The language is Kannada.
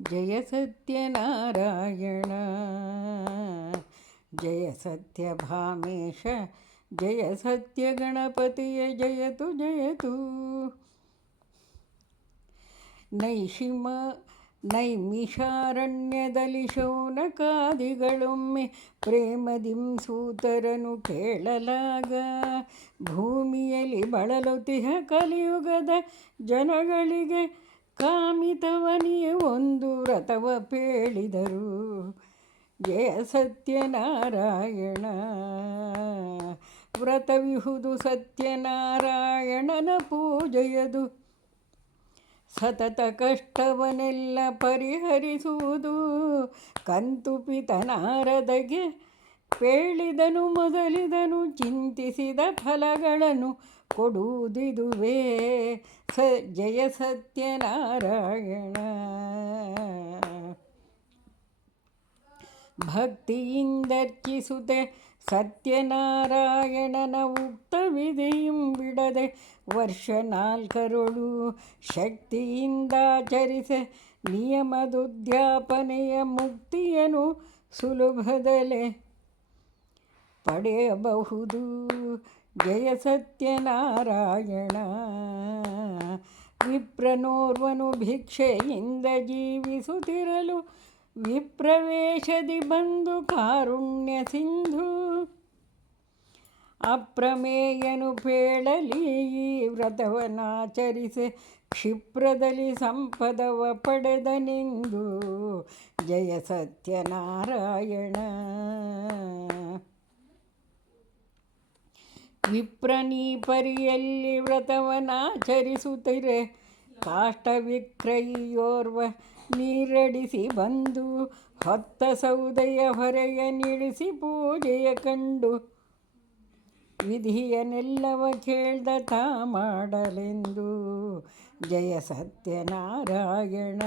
ಜಯ ಸತ್ಯನಾರಾಯಣ ಜಯ ಸತ್ಯಭಾಮೇಶ ಜಯ ಸತ್ಯ ಗಣಪತಿಯ ಜಯತು ಜಯತು. ನೈಮಿಷಾರಣ್ಯದಲ್ಲಿ ಶೌನಕಾದಿಗಳೊಮ್ಮೆ ಪ್ರೇಮದಿಂ ಸೂತರನು ಕೇಳಲಾಗ, ಭೂಮಿಯಲ್ಲಿ ಬಳಲುತಿಹ ಕಲಿಯುಗದ ಜನಗಳಿಗೆ ಕಾಮಿತವನಿಯೇ ಒಂದು ವ್ರತವ ಪೇಳಿದರು. ಜಯ ಸತ್ಯನಾರಾಯಣ ವ್ರತವಿಹುದು ಸತ್ಯನಾರಾಯಣನ ಪೂಜೆಯದು, ಸತತ ಕಷ್ಟವನ್ನೆಲ್ಲ ಪರಿಹರಿಸುವುದು. ಕಂತುಪಿತ ನಾರದಗೆ ಪೇಳಿದನು ಮೊದಲಿದನು, ಚಿಂತಿಸಿದ ಫಲಗಳನ್ನು ಕೊಡುವುದಿದುವೇ. ಜಯ ಸತ್ಯನಾರಾಯಣ ಭಕ್ತಿಯಿಂದರ್ಚಿಸುತ್ತೆ ಸತ್ಯನಾರಾಯಣನ ಉಕ್ತ ವಿಧಿಯಂ ಬಿಡದೆ, ವರ್ಷ 4 ಶಕ್ತಿಯಿಂದಾಚರಿಸೆ ನಿಯಮದುದ್ಯಾಪನೆಯ ಮುಕ್ತಿಯನ್ನು ಸುಲಭದಲ್ಲೇ ಪಡೆಯಬಹುದು. ಜಯ ಸತ್ಯನಾರಾಯಣ ವಿಪ್ರನೋರ್ವನು ಭಿಕ್ಷೆಯಿಂದ ಜೀವಿಸುತ್ತಿರಲು, ವಿಪ್ರವೇಶದಿ ಬಂದು ಕಾರುಣ್ಯ ಸಿಂಧು ಅಪ್ರಮೇಯನು ಪೇಳಲಿ ಈ ವ್ರತವನಾಚರಿಸೆ, ಕ್ಷಿಪ್ರದಲ್ಲಿ ಸಂಪದವ ಪಡೆದನೆಂದು. ಜಯ ಸತ್ಯನಾರಾಯಣ ವಿಪ್ರನೀ ಪರಿಯಲ್ಲಿ ವ್ರತವನಾಚರಿಸುತ್ತಿರೆ, ಕಾಷ್ಟವಿಕ್ರಯಿಯೋರ್ವ ನೀರಡಿಸಿ ಬಂದು ಹೊತ್ತ ಸೌದೆಯ ಹೊರೆಯ ನಿಳಿಸಿ ಪೂಜೆಯ ಕಂಡು, ವಿಧಿಯನೆಲ್ಲವ ಕೇಳ್ದ ತಾ ಮಾಡಲೆಂದು. ಜಯ ಸತ್ಯನಾರಾಯಣ